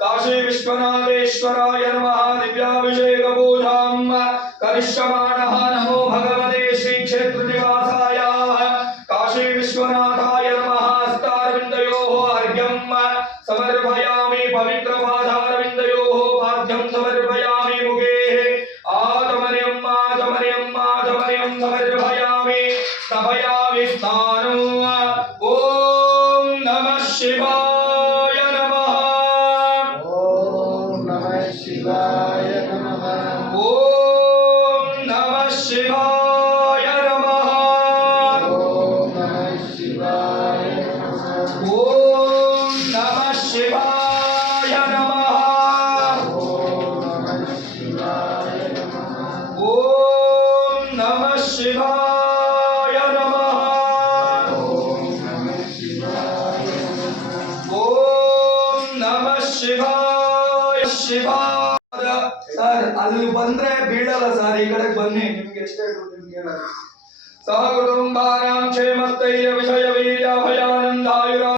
काशी विश्वनाथेश्वराय नमः दिव्याभिषेक पूजां करिष्यमाणः नमो भगवते श्री क्षेत्र निवासाय काशी विश्वनाथाय नमः हस्तारविन्दयोः अर्घ्यं समर्पयामि पवित्र पादारविन्दयोः पाद्यं समर्पयामि मुखे आचमनीयं समर्पयामि स्थपयामि स्नानो ओम नमः शिवाय नमः ओम नमः शिवाय नमः ओम नमः शिवाय नमः ओम नमः शिवाय नमः ओम नमः शिवाय नमः ओम नमः शिवाय नमः ओम नमः शिवाय नमः ओम नमः शिवाय नमः ओम नमः शिवाय शिवाय सर ಅಲ್ಲಿ ಬಂದ್ರೆ ಬೀಳಲ್ಲ ಸರ್ ಈ ಕಡೆ ಬನ್ನಿ ನಿಮಗೆ ಎಷ್ಟೇ ನಿಮಗೆ ಸಹ ಕುಟುಂಬಾನಾಂ ಕ್ಷೇಮಸ್ಥೈರ್ಯ ವಿಷಯ